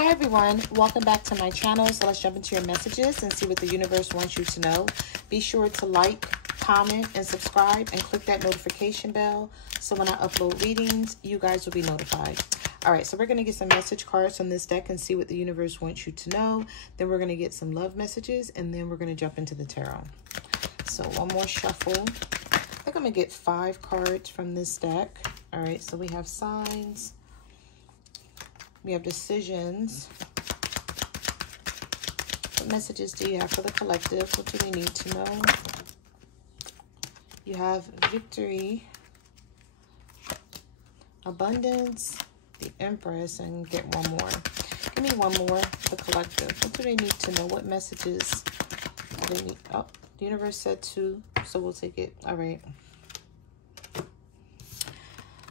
Hi everyone, welcome back to my channel. So let's jump into your messages and see what the universe wants you to know. Be sure to like, comment, and subscribe and click that notification bell so when I upload readings, you guys will be notified. All right, so we're going to get some message cards from this deck and see what the universe wants you to know. Then we're going to get some love messages and then we're going to jump into the tarot. So one more shuffle. I think I'm going to get 5 cards from this deck. All right, so we have signs. We have decisions. What messages do you have for the collective? What do they need to know? You have victory, abundance, the Empress, and get one more. Give me one more, the collective. What do they need to know? What messages do they need? Oh, the universe said 2, so we'll take it. All right.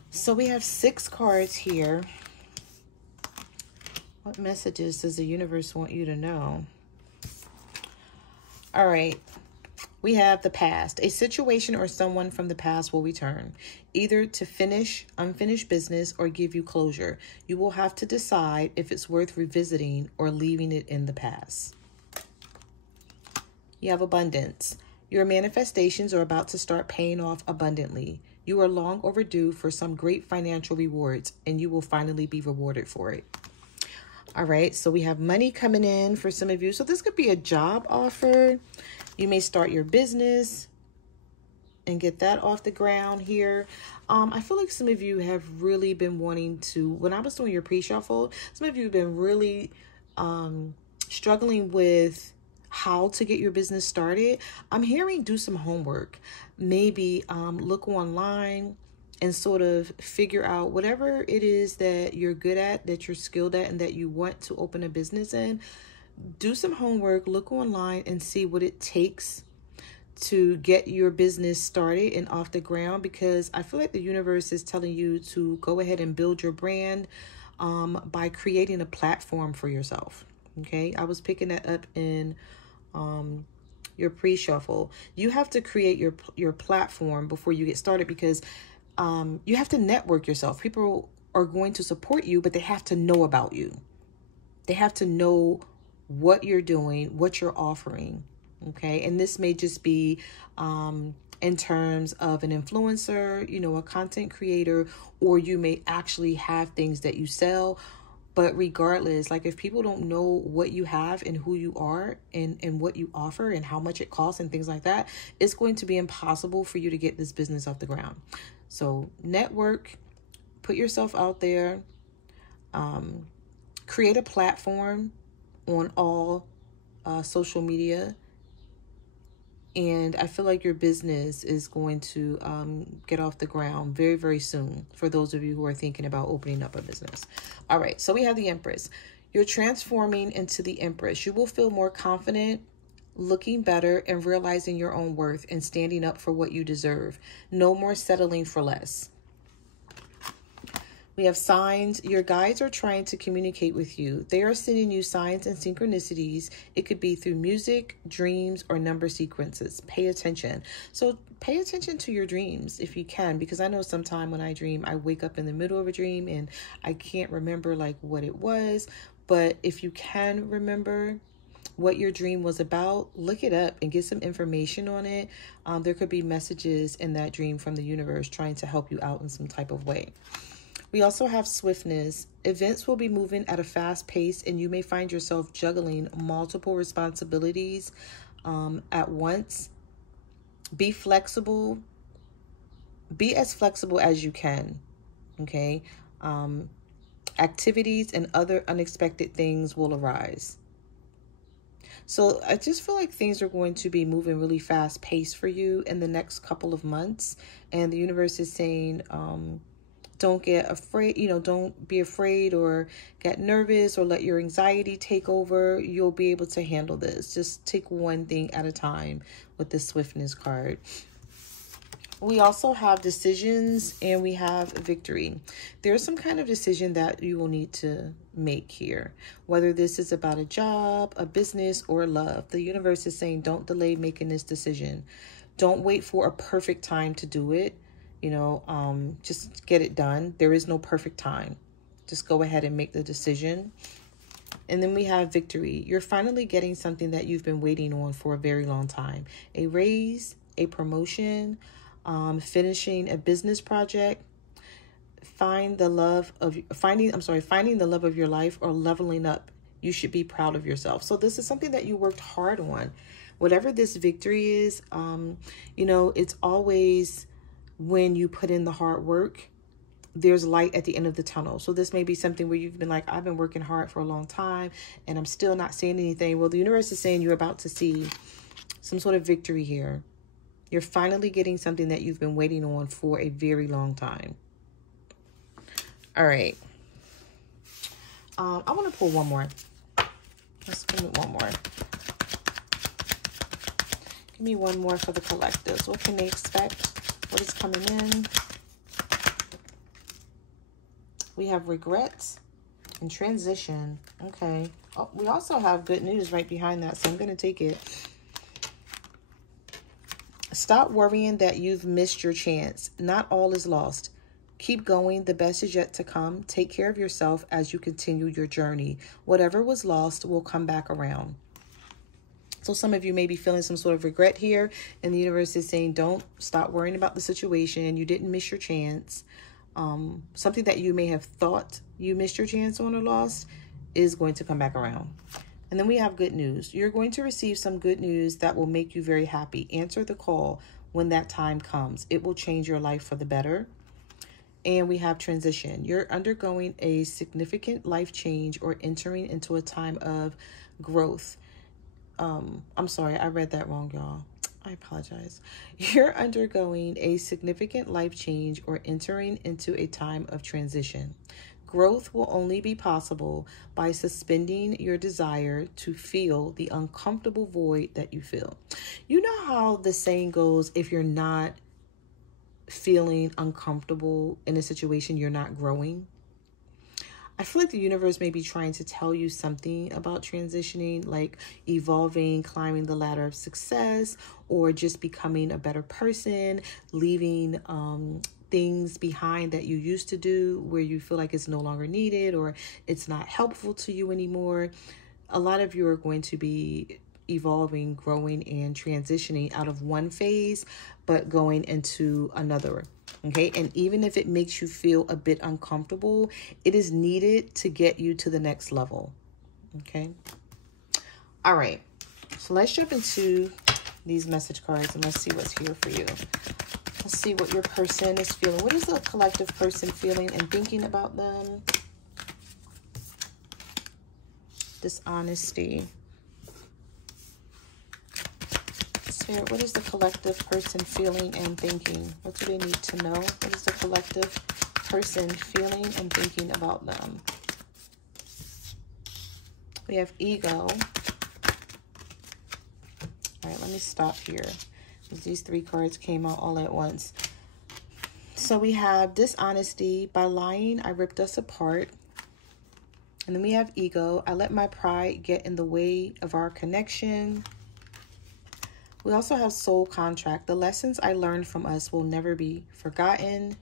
So we have 6 cards here. What messages does the universe want you to know? All right. We have the past. A situation or someone from the past will return, either to finish unfinished business or give you closure. You will have to decide if it's worth revisiting or leaving it in the past. You have abundance. Your manifestations are about to start paying off abundantly. You are long overdue for some great financial rewards, and you will finally be rewarded for it. All right, so we have money coming in for some of you. So this could be a job offer. You may start your business and get that off the ground here. I feel like some of you have really been wanting to, when I was doing your pre-shuffle, some of you have been really struggling with how to get your business started. I'm hearing do some homework. Maybe look online and sort of figure out whatever it is that you're good at, that you're skilled at, and that you want to open a business in. Do some homework, look online and see what it takes to get your business started and off the ground, because I feel like the universe is telling you to go ahead and build your brand by creating a platform for yourself. Okay, I was picking that up in your pre-shuffle. You have to create your platform before you get started, because you have to network yourself. People are going to support you, but they have to know about you. They have to know what you're doing, what you're offering. Okay. And this may just be in terms of an influencer, you know, a content creator, or you may actually have things that you sell. But regardless, like if people don't know what you have and who you are and what you offer and how much it costs and things like that, it's going to be impossible for you to get this business off the ground. So network, put yourself out there, create a platform on all social media. And I feel like your business is going to get off the ground very, very soon for those of you who are thinking about opening up a business. All right, so we have the Empress. You're transforming into the Empress. You will feel more confident, looking better, and realizing your own worth and standing up for what you deserve. No more settling for less. We have signs. Your guides are trying to communicate with you. They are sending you signs and synchronicities. It could be through music, dreams, or number sequences. Pay attention. So pay attention to your dreams if you can, because I know sometimes when I dream, I wake up in the middle of a dream and I can't remember like what it was. But if you can remember what your dream was about, look it up and get some information on it. There could be messages in that dream from the universe trying to help you out in some type of way. We also have swiftness. Events will be moving at a fast pace, and you may find yourself juggling multiple responsibilities at once. Be flexible. Be as flexible as you can. Okay. Activities and other unexpected things will arise. So I just feel like things are going to be moving really fast paced for you in the next couple of months. And the universe is saying, don't get afraid, don't be afraid or get nervous or let your anxiety take over. You'll be able to handle this. Just take one thing at a time with the swiftness card. We also have decisions and we have victory. There's some kind of decision that you will need to make here, whether this is about a job, a business, or love. The universe is saying, don't delay making this decision. Don't wait for a perfect time to do it. Just get it done. There is no perfect time. Just go ahead and make the decision. And then we have victory. You're finally getting something that you've been waiting on for a very long time. A raise, a promotion, finishing a business project, finding the love of your life, or leveling up. You should be proud of yourself. So this is something that you worked hard on. Whatever this victory is, it's always when you put in the hard work, there's light at the end of the tunnel. So this may be something where you've been like, I've been working hard for a long time and I'm still not seeing anything. Well, the universe is saying you're about to see some sort of victory here. You're finally getting something that you've been waiting on for a very long time. All right. I want to pull one more. Let's give me one more. Give me one more for the collectives. What can they expect? What is coming in? We have regrets and transition. Okay. Oh, we also have good news right behind that, so I'm going to take it. Stop worrying that you've missed your chance. Not all is lost. Keep going. The best is yet to come. Take care of yourself as you continue your journey. Whatever was lost will come back around. So some of you may be feeling some sort of regret here, and the universe is saying, don't stop worrying about the situation. You didn't miss your chance. Something that you may have thought you missed your chance on or lost is going to come back around. And then we have good news. You're going to receive some good news that will make you very happy. Answer the call when that time comes. It will change your life for the better. And we have transition. You're undergoing a significant life change or entering into a time of growth. I'm sorry, I read that wrong, y'all. I apologize. You're undergoing a significant life change or entering into a time of transition. Growth will only be possible by suspending your desire to feel the uncomfortable void that you feel. You know how the saying goes, if you're not feeling uncomfortable in a situation, you're not growing? I feel like the universe may be trying to tell you something about transitioning, like evolving, climbing the ladder of success, or just becoming a better person, leaving things behind that you used to do where you feel like it's no longer needed or it's not helpful to you anymore. A lot of you are going to be evolving, growing, and transitioning out of one phase, but going into another. Okay. And even if it makes you feel a bit uncomfortable, it is needed to get you to the next level. Okay. All right. So let's jump into these message cards and let's see what's here for you. Let's see what your person is feeling. What is the collective person feeling and thinking about them? Dishonesty. Spirit, what is the collective person feeling and thinking? What do they need to know? What is the collective person feeling and thinking about them? We have ego. All right, let me stop here. These three cards came out all at once. So we have dishonesty. By lying, I ripped us apart. And then we have ego. I let my pride get in the way of our connection. We also have soul contract. The lessons I learned from us will never be forgotten.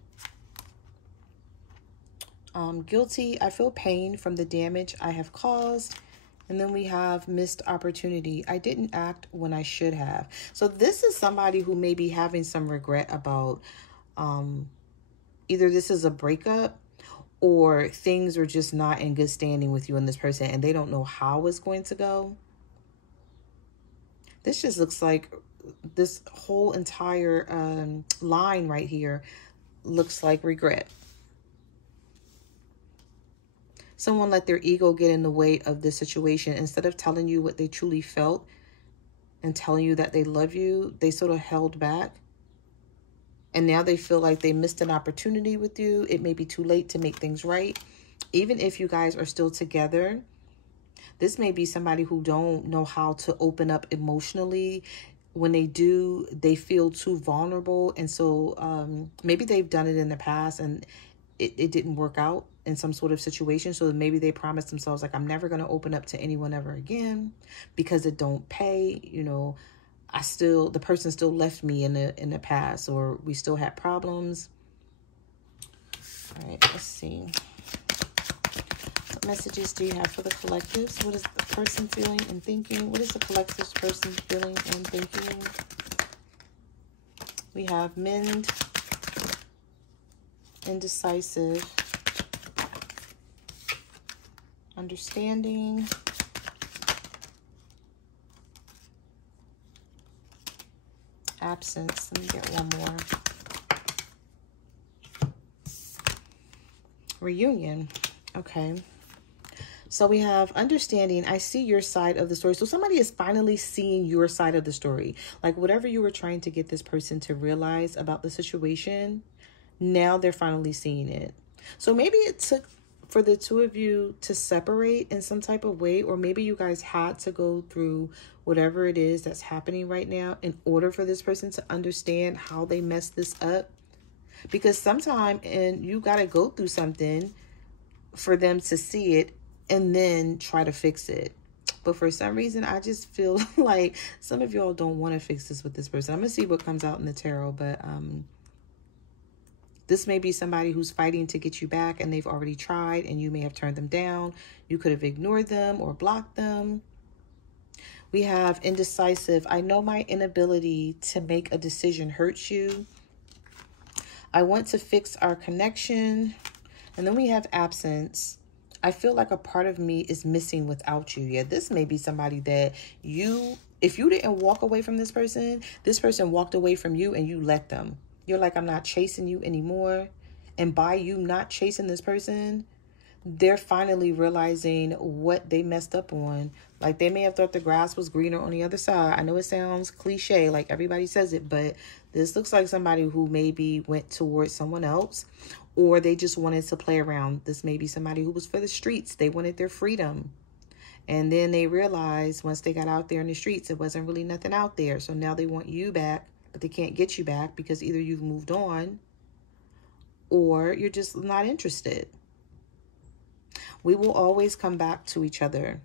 Guilty. I feel pain from the damage I have caused. And then we have missed opportunity. I didn't act when I should have. So this is somebody who may be having some regret about either this is a breakup or things are just not in good standing with you and this person and they don't know how it's going to go. This just looks like this whole entire line right here looks like regret. Someone let their ego get in the way of this situation. Instead of telling you what they truly felt and telling you that they love you, they sort of held back. And now they feel like they missed an opportunity with you. It may be too late to make things right. Even if you guys are still together, this may be somebody who don't know how to open up emotionally. When they do, they feel too vulnerable. And so maybe they've done it in the past and it didn't work out in some sort of situation. So maybe they promised themselves, like, I'm never going to open up to anyone ever again because it don't pay. You know, the person still left me in the past, or we still had problems. All right, let's see. messages do you have for the collectives? What is the person feeling and thinking? What is the collective's person feeling and thinking? We have mend, indecisive, understanding, absence. Let me get one more. Reunion. Okay. So we have understanding. I see your side of the story. So somebody is finally seeing your side of the story. Like whatever you were trying to get this person to realize about the situation, now they're finally seeing it. So maybe it took for the two of you to separate in some type of way, or maybe you guys had to go through whatever it is that's happening right now in order for this person to understand how they messed this up. Because sometime and you got to go through something for them to see it and then try to fix it. But for some reason, I just feel like some of y'all don't want to fix this with this person. I'm going to see what comes out in the tarot, but this may be somebody who's fighting to get you back and they've already tried and you may have turned them down. You could have ignored them or blocked them. We have indecisive. I know my inability to make a decision hurts you. I want to fix our connection. And then we have absence. I feel like a part of me is missing without you. Yeah, this may be somebody that if you didn't walk away from this person walked away from you and you let them. You're like, I'm not chasing you anymore. And by you not chasing this person, they're finally realizing what they messed up on. Like they may have thought the grass was greener on the other side. I know it sounds cliche, like everybody says it, but this looks like somebody who maybe went towards someone else, or they just wanted to play around. This may be somebody who was for the streets. They wanted their freedom. And then they realized once they got out there in the streets, it wasn't really nothing out there. So now they want you back, but they can't get you back because either you've moved on or you're just not interested. We will always come back to each other.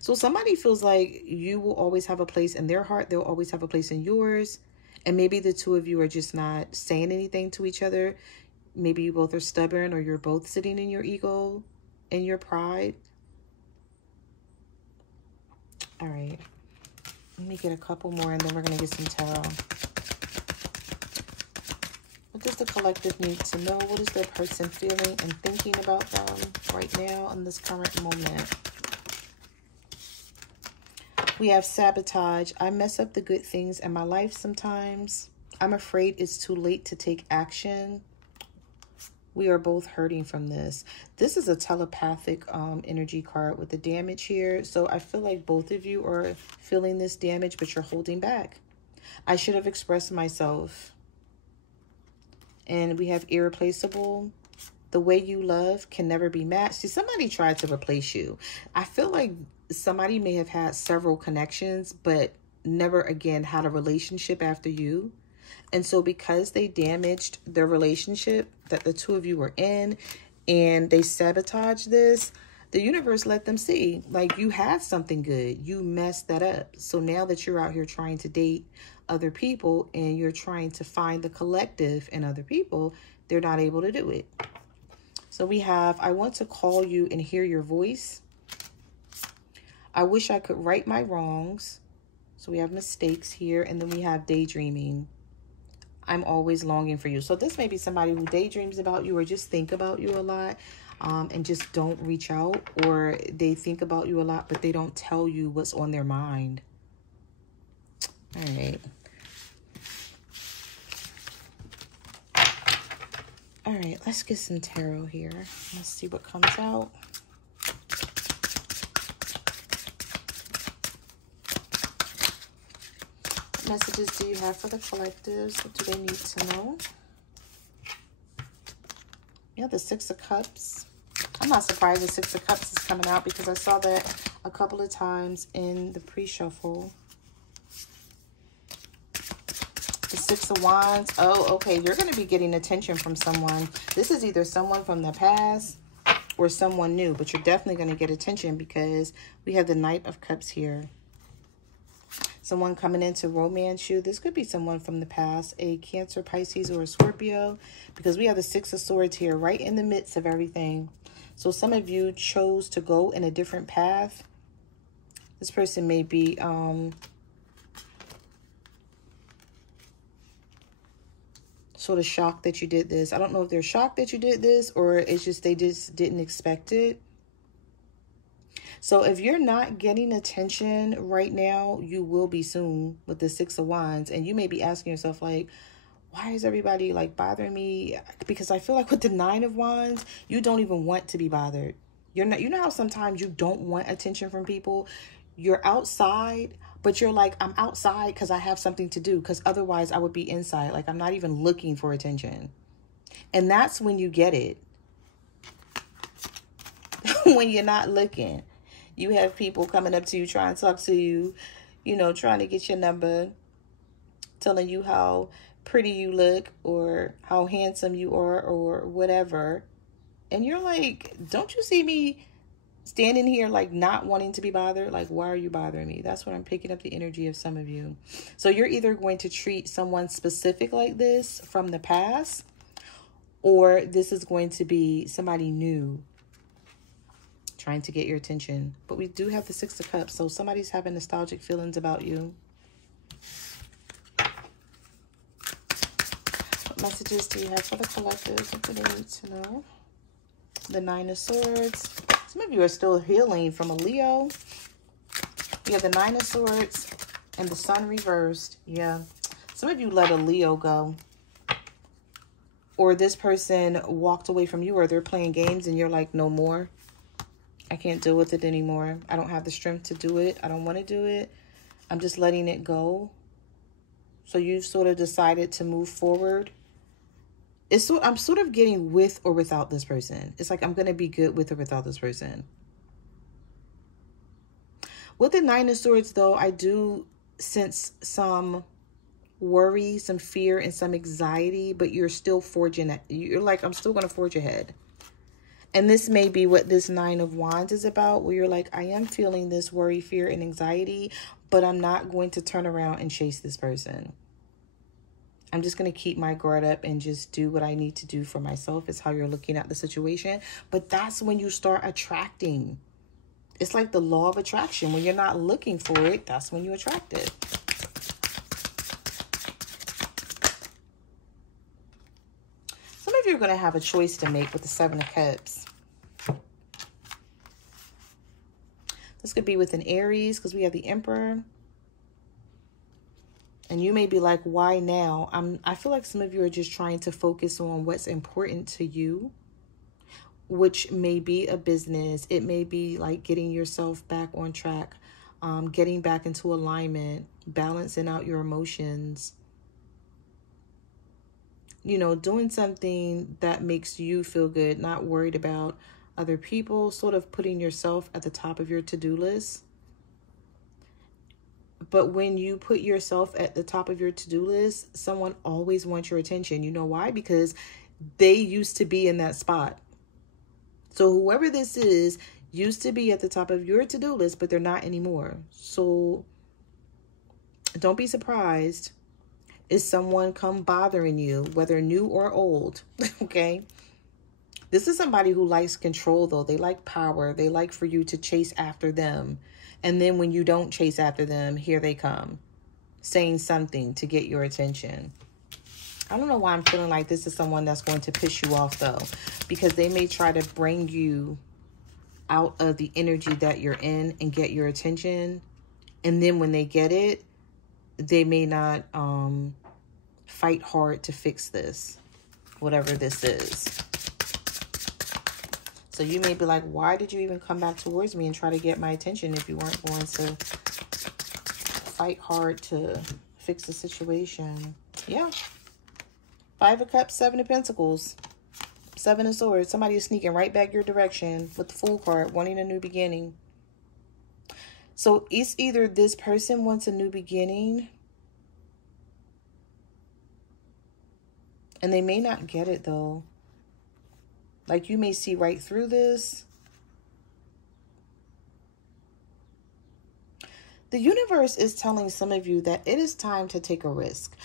So somebody feels like you will always have a place in their heart. They'll always have a place in yours. And maybe the two of you are just not saying anything to each other. Maybe you both are stubborn, or you're both sitting in your ego and your pride. All right. Let me get a couple more and then we're going to get some tarot. What does the collective need to know? What is the person feeling and thinking about them right now in this current moment? We have sabotage. I mess up the good things in my life sometimes. I'm afraid it's too late to take action. We are both hurting from this. This is a telepathic energy card with the damage here. So I feel like both of you are feeling this damage, but you're holding back. I should have expressed myself. And we have irreplaceable. The way you love can never be matched. See, somebody tried to replace you. I feel like somebody may have had several connections, but never again had a relationship after you. And so because they damaged their relationship that the two of you were in and they sabotaged this, the universe let them see, like, you had something good. You messed that up. So now that you're out here trying to date other people and you're trying to find the collective in other people, they're not able to do it. So we have, I want to call you and hear your voice. I wish I could right my wrongs. So we have mistakes here. And then we have daydreaming. I'm always longing for you. So this may be somebody who daydreams about you or just think about you a lot and just don't reach out, or they think about you a lot, but they don't tell you what's on their mind. All right. All right, let's get some tarot here. Let's see what comes out. What messages do you have for the collectives? What do they need to know? Yeah, the Six of Cups. I'm not surprised the Six of Cups is coming out because I saw that a couple of times in the pre-shuffle. The Six of Wands. Oh, okay. You're going to be getting attention from someone. This is either someone from the past or someone new, but you're definitely going to get attention because we have the Knight of Cups here. Someone coming in to romance you. This could be someone from the past, a Cancer, Pisces, or a Scorpio, because we have the Six of Swords here right in the midst of everything. So some of you chose to go in a different path. This person may be sort of shocked that you did this. I don't know if they're shocked that you did this, or it's just they just didn't expect it. So if you're not getting attention right now, you will be soon with the Six of Wands. And you may be asking yourself, like, why is everybody like bothering me? Because I feel like with the Nine of Wands, you don't even want to be bothered. You're not, you know how sometimes you don't want attention from people? You're outside, but you're like, I'm outside because I have something to do, because otherwise I would be inside. Like, I'm not even looking for attention. And that's when you get it. When you're not looking. You have people coming up to you, trying to talk to you, you know, trying to get your number, telling you how pretty you look or how handsome you are or whatever. And you're like, don't you see me standing here like not wanting to be bothered? Like, why are you bothering me? That's what I'm picking up the energy of some of you. So you're either going to treat someone specific like this from the past, or this is going to be somebody new trying to get your attention. But we do have the Six of Cups, so somebody's having nostalgic feelings about you. What messages do you have for the collectors? What do they need to know? The Nine of Swords. Some of you are still healing from a Leo. You have the Nine of Swords and the Sun reversed. Yeah. Some of you let a Leo go. Or this person walked away from you, or they're playing games and you're like, no more. I can't deal with it anymore. I don't have the strength to do it. I don't want to do it. I'm just letting it go. So you've sort of decided to move forward. I'm sort of getting with or without this person. It's like I'm going to be good with or without this person. With the Nine of Swords, though, I do sense some worry, some fear, and some anxiety, but you're still forging. You're like, I'm still going to forge ahead. And this may be what this Nine of Wands is about, where you're like, I am feeling this worry, fear, and anxiety, but I'm not going to turn around and chase this person. I'm just going to keep my guard up and just do what I need to do for myself, is how you're looking at the situation. But that's when you start attracting. It's like the law of attraction. When you're not looking for it, that's when you attract it. Some of you are going to have a choice to make with the Seven of Cups. This could be with an Aries, because we have the Emperor. And you may be like, why now? I feel like some of you are just trying to focus on what's important to you, which may be a business. It may be like getting yourself back on track, getting back into alignment, balancing out your emotions. You know, doing something that makes you feel good, not worried about other people, sort of putting yourself at the top of your to-do list. But when you put yourself at the top of your to-do list, someone always wants your attention. You know why? Because they used to be in that spot. So whoever this is used to be at the top of your to-do list, but they're not anymore. So don't be surprised if someone come bothering you, whether new or old, okay? This is somebody who likes control, though. They like power. They like for you to chase after them. And then when you don't chase after them, here they come, saying something to get your attention. I don't know why I'm feeling like this is someone that's going to piss you off, though, because they may try to bring you out of the energy that you're in and get your attention. And then when they get it, they may not fight hard to fix this, whatever this is. So you may be like, why did you even come back towards me and try to get my attention if you weren't going to fight hard to fix the situation? Yeah. Five of Cups, Seven of Pentacles, Seven of Swords. Somebody is sneaking right back your direction with the Fool card, wanting a new beginning. So it's either this person wants a new beginning, and they may not get it, though. Like, you may see right through this. The universe is telling some of you that it is time to take a risk.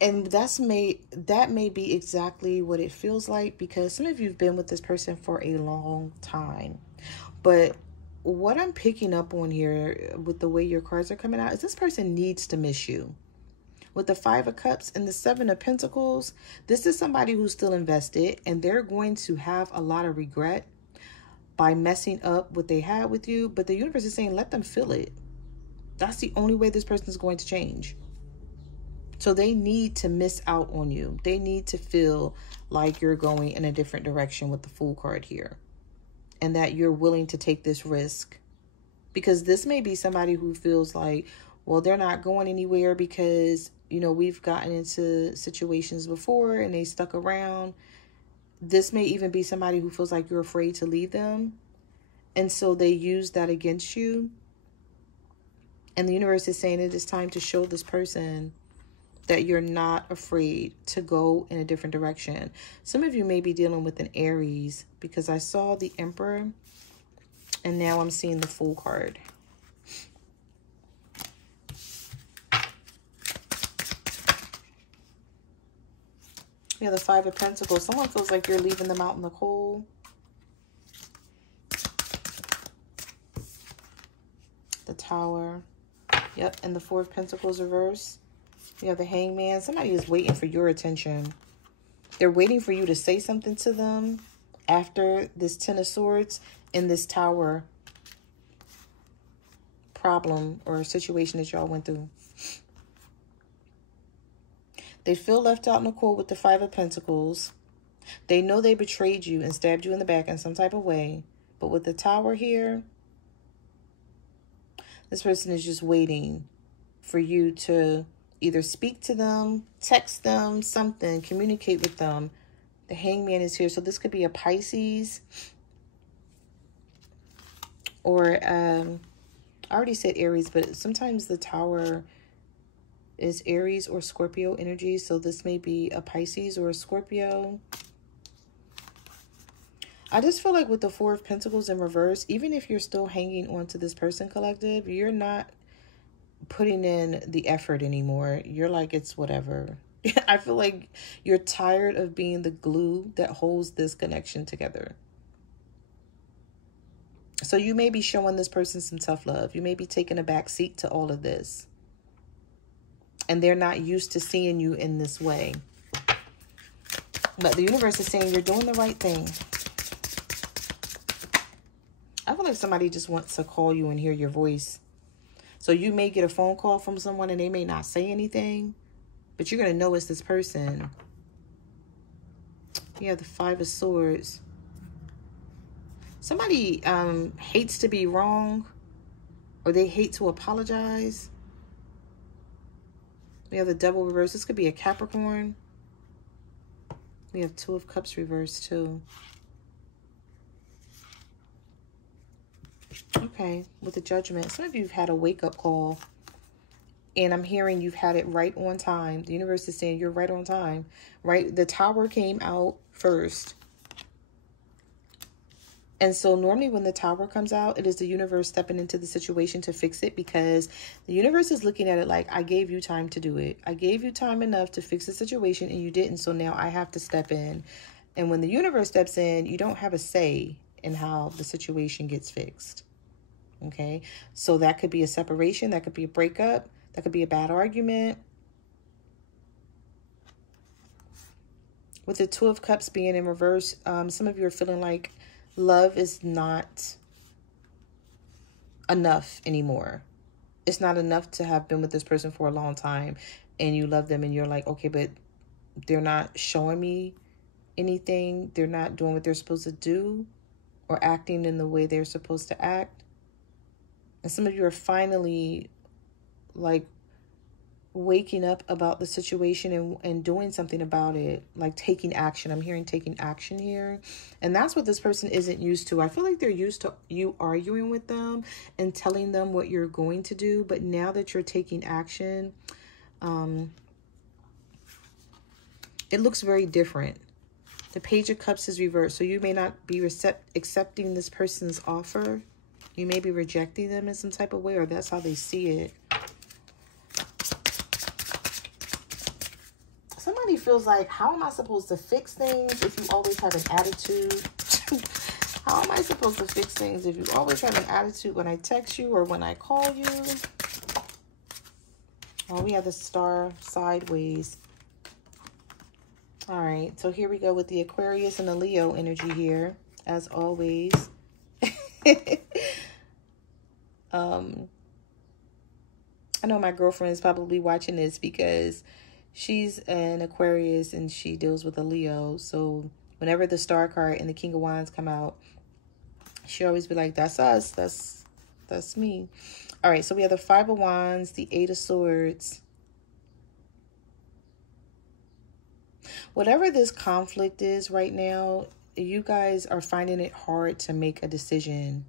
And that may be exactly what it feels like, because some of you've been with this person for a long time. But what I'm picking up on here with the way your cards are coming out is this person needs to miss you. With the Five of Cups and the Seven of Pentacles, this is somebody who's still invested, and they're going to have a lot of regret by messing up what they had with you. But the universe is saying, let them feel it. That's the only way this person is going to change. So they need to miss out on you. They need to feel like you're going in a different direction with the Fool card here, and that you're willing to take this risk. Because this may be somebody who feels like, well, they're not going anywhere because, you know, we've gotten into situations before and they stuck around. This may even be somebody who feels like you're afraid to leave them. And so they use that against you. And the universe is saying it is time to show this person that you're not afraid to go in a different direction. Some of you may be dealing with an Aries, because I saw the Emperor and now I'm seeing the Fool card. Yeah, the Five of Pentacles. Someone feels like you're leaving them out in the cold. The Tower. Yep, and the Four of Pentacles reverse. You have the Hangman. Somebody is waiting for your attention. They're waiting for you to say something to them after this Ten of Swords and this Tower problem or situation that y'all went through. They feel left out in the cold with the Five of Pentacles. They know they betrayed you and stabbed you in the back in some type of way. But with the Tower here, this person is just waiting for you to either speak to them, text them, something, communicate with them. The Hangman is here. So this could be a Pisces. Or, I already said Aries, but sometimes the Tower is Aries or Scorpio energy. So this may be a Pisces or a Scorpio. I just feel like with the Four of Pentacles in reverse, even if you're still hanging on to this person, collective, you're not putting in the effort anymore. You're like, it's whatever. I feel like you're tired of being the glue that holds this connection together. So you may be showing this person some tough love. You may be taking a back seat to all of this. And they're not used to seeing you in this way. But the universe is saying you're doing the right thing. I feel like somebody just wants to call you and hear your voice. So you may get a phone call from someone and they may not say anything, but you're going to know it's this person. You have the Five of Swords. Somebody hates to be wrong, or they hate to apologize. We have the Devil reverse. This could be a Capricorn. We have Two of Cups reversed too. Okay, with the Judgment. Some of you have had a wake-up call. And I'm hearing you've had it right on time. The universe is saying you're right on time. Right? The Tower came out first. And so normally when the Tower comes out, it is the universe stepping into the situation to fix it, because the universe is looking at it like, I gave you time to do it. I gave you time enough to fix the situation and you didn't. So now I have to step in. And when the universe steps in, you don't have a say in how the situation gets fixed. Okay? So that could be a separation. That could be a breakup. That could be a bad argument. With the Two of Cups being in reverse, some of you are feeling like love is not enough anymore. It's not enough to have been with this person for a long time and you love them and you're like, okay, but they're not showing me anything. They're not doing what they're supposed to do or acting in the way they're supposed to act. And some of you are finally like waking up about the situation and doing something about it, like taking action. I'm hearing taking action here. And that's what this person isn't used to. I feel like they're used to you arguing with them and telling them what you're going to do. But now that you're taking action, it looks very different. The Page of Cups is reversed. So you may not be accepting this person's offer. You may be rejecting them in some type of way, or that's how they see it. feels like, how am I supposed to fix things if you always have an attitude? How am I supposed to fix things if you always have an attitude when I text you or when I call you? Oh, we have the star sideways. All right, so here we go with the Aquarius and the Leo energy here, as always. I know my girlfriend is probably watching this because she's an Aquarius and she deals with a Leo. So whenever the Star card and the King of Wands come out, she always be like, that's us. That's me. All right, so we have the Five of Wands, the Eight of Swords. Whatever this conflict is right now, you guys are finding it hard to make a decision.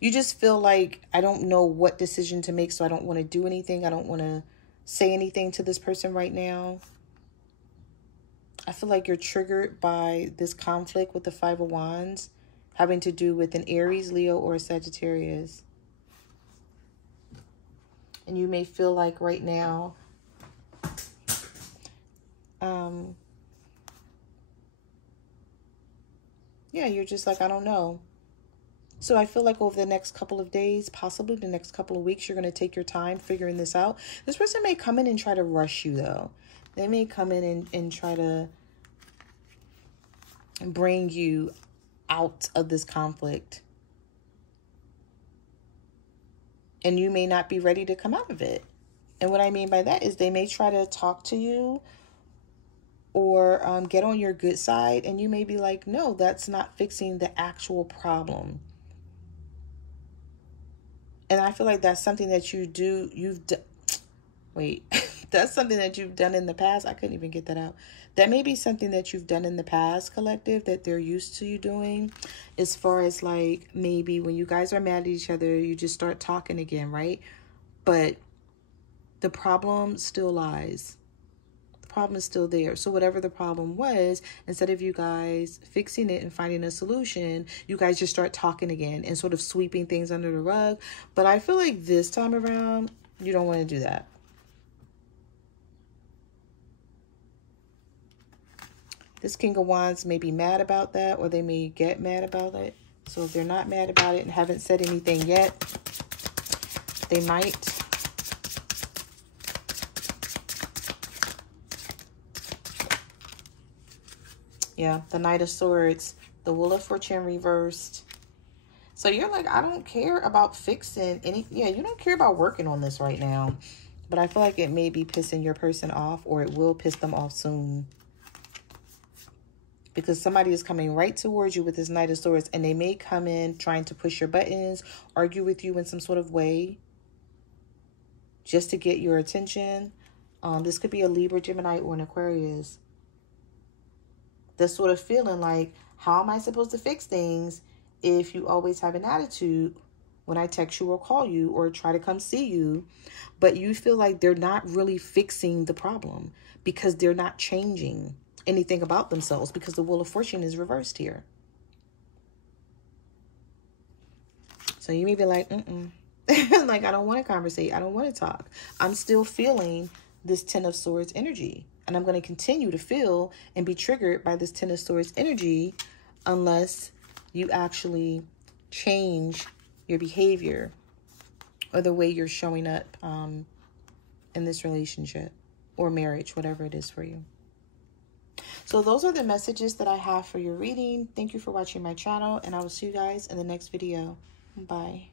You just feel like, I don't know what decision to make, so I don't want to do anything. I don't want to say anything to this person right now. I feel like you're triggered by this conflict with the Five of Wands, having to do with an Aries, Leo, or a Sagittarius. And you may feel like right now, yeah, you're just like, I don't know. So I feel like over the next couple of days, possibly the next couple of weeks, you're going to take your time figuring this out. This person may come in and try to rush you, though. They may come in and try to bring you out of this conflict. And you may not be ready to come out of it. And what I mean by that is they may try to talk to you or get on your good side. And you may be like, no, that's not fixing the actual problem. And I feel like that's something that that's something that you've done in the past. I couldn't even get that out. That may be something that you've done in the past, collective, that they're used to you doing. As far as like, maybe when you guys are mad at each other, you just start talking again, right? But the problem still lies. The problem is still there. So whatever the problem was, instead of you guys fixing it and finding a solution, you guys just start talking again and sort of sweeping things under the rug. But I feel like this time around, you don't want to do that. This King of Wands may be mad about that, or they may get mad about it. So if they're not mad about it and haven't said anything yet, they might. Yeah, the Knight of Swords, the Wheel of Fortune reversed. So you're like, I don't care about fixing any, yeah, you don't care about working on this right now. But I feel like it may be pissing your person off, or it will piss them off soon. Because somebody is coming right towards you with this Knight of Swords, and they may come in trying to push your buttons, argue with you in some sort of way, just to get your attention. This could be a Libra, Gemini, or an Aquarius. This sort of feeling like, how am I supposed to fix things if you always have an attitude when I text you or call you or try to come see you? But you feel like they're not really fixing the problem because they're not changing anything about themselves, because the Wheel of Fortune is reversed here. So you may be like, like, I don't want to conversate. I don't want to talk. I'm still feeling this Ten of Swords energy. And I'm going to continue to feel and be triggered by this Ten of Swords energy unless you actually change your behavior or the way you're showing up in this relationship or marriage, whatever it is for you. So those are the messages that I have for your reading. Thank you for watching my channel, and I will see you guys in the next video. Bye.